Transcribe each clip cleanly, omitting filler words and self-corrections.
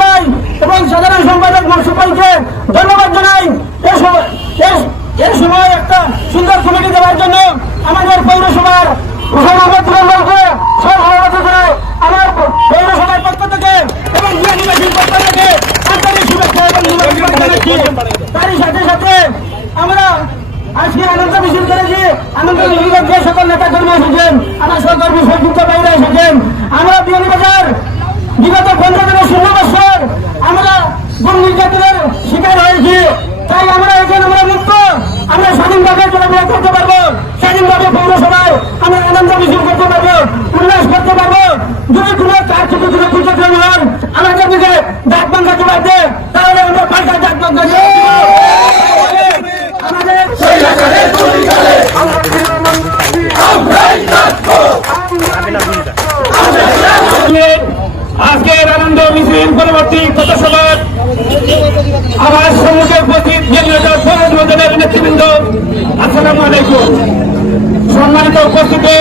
ভাই এবং সাধারণ সম্পাদক সবাইকে ধন্যবাদ জানাই। এই সময় একটা সুন্দর কমিটি দেওয়ার জন্য আমাদের পৌরসভার আমার পৌরসভার পক্ষ থেকে এবং পক্ষ থেকে আন্তরিক শুভেচ্ছা এবং তারই সাথে সাথে আমরা আজকে আনন্দ মিছিল করেছি। আনন্দ মিছিলের যে সকল নেতা কর্মী এসেছেন, আমার সহকর্মী সংযুক্ত বাইরে এসেছেন, আমরা বিয়ানীবাজার বিগত 15 থেকে 16 বছর আমরা গুম নির্যাতনের শিকার হয়েছি। তাই আমরা এখন আমরা মুক্ত, আমরা স্বাধীনভাবে চলাফেরা করতে পারবো, স্বাধীনভাবে পৌরসভায় আমরা আনন্দ মিছিল করতে পারবো, উল্লাস করতে পারবো। যদি কোনো 4 থেকে 2 কুচক্রম হন আমাদের দিকে ডাক বাংলা জোগাইতে, তাহলে আমরা পাল্টা ডাক বাংলা আজকের আনন্দ মিছিল পরবর্তী পথসভার আমার সম্মুখে উপস্থিত নেতৃবৃন্দ, আসসালামু আলাইকুম। সম্মানিত উপস্থিতি,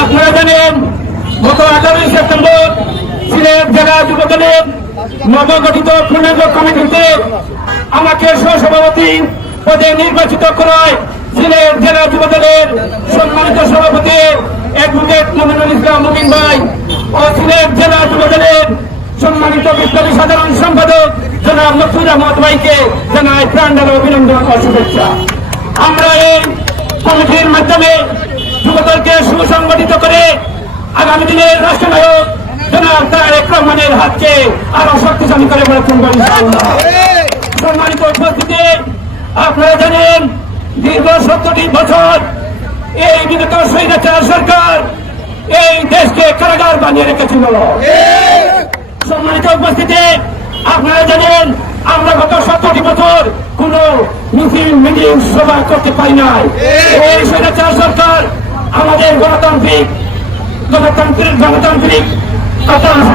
আপনারা জানেন গত 18 সেপ্টেম্বর সিলেট জেলা যুবদলের নবগঠিত পূর্ণাঙ্গ কমিটিতে আমাকে সহসভাপতি পদে নির্বাচিত করায় সিলেট জেলা যুবদলের সম্মানিত সভাপতি অ্যাডভোকেট মমিনুল ইসলাম মুবিন ভাই ও সিলেট জেলা যুবদলের সম্মানিত বিপ্লবী সাধারণ সম্পাদক জনাব লুৎফুর রহমান ভাইকে জানাই প্রাণঢালা অভিনন্দন ও শুভেচ্ছা। আমরা এই কমিটির মাধ্যমে যুবদলকে সুসংগঠিত করে আগামী দিনের রাষ্ট্রনায়ক জনাব তারেক রহমানের হাতকে আরো শক্তিশালী করে গড়ে তুলব ইনশাআল্লাহ। সম্মানিত উপস্থিতি, আপনারা জানেন দীর্ঘ 70 বছর এই বিগত স্বৈরাচার সরকার এই দেশকে কারাগার বানিয়ে রেখেছিল। সম্মানিত উপস্থিতি, আপনারা জানেন আমরা গত 70 বছর কোন মিছিল মিটিং সভা করতে পারি নাই। এই স্বৈরাচার সরকার আমাদের গণতান্ত্রিক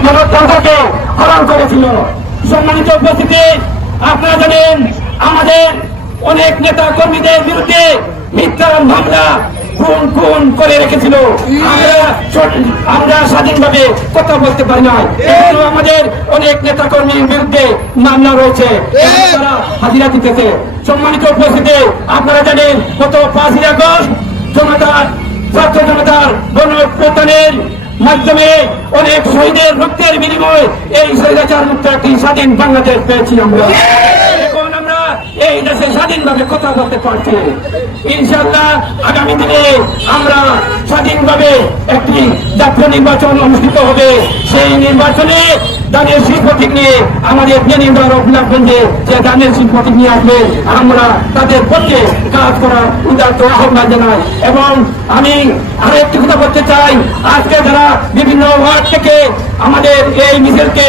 গণতন্ত্রকে হরণ করেছিল। সম্মানিত উপস্থিতি, আপনারা জানেন আমাদের অনেক নেতা কর্মীদের বিরুদ্ধে মিথ্যা মামলা খুন করে রেখেছিল। আমরা স্বাধীনভাবে কথা বলতে পারি না। আমাদের অনেক নেতা কর্মীর বিরুদ্ধে মামলা রয়েছে, তারা হাজিরা দিতেছে। সম্মানিত উপস্থিতি, আপনারা জানেন গত 5 আগস্ট ছাত্র জনতার গণঅভ্যুত্থানের মাধ্যমে অনেক শহীদের রক্তের বিনিময়ে এই স্বৈরাচার মুক্ত একটি স্বাধীন বাংলাদেশ পেয়েছি। আমরা এখন আমরা এই দেশে স্বাধীনভাবে কথা বলতে পারছি। ইনশাআল্লাহ আগামী দিনে আমরা স্বাধীনভাবে একটি জাতীয় নির্বাচন অনুষ্ঠিত হবে। সেই নির্বাচনে দানের প্রতীক নিয়ে আমাদের বিয়ানীবাজার গোলাপগঞ্জে যে দানের প্রতীক নিয়ে আসবে, আমরা তাদের পক্ষে কাজ করার উদাত্ত আহ্বান জানাই। এবং আমি আরো একটি কথা বলতে চাই, আজকে যারা বিভিন্ন ওয়ার্ড থেকে আমাদের এই মিছিলকে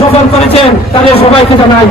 সফল করেছেন তাদের সবাইকে জানাই।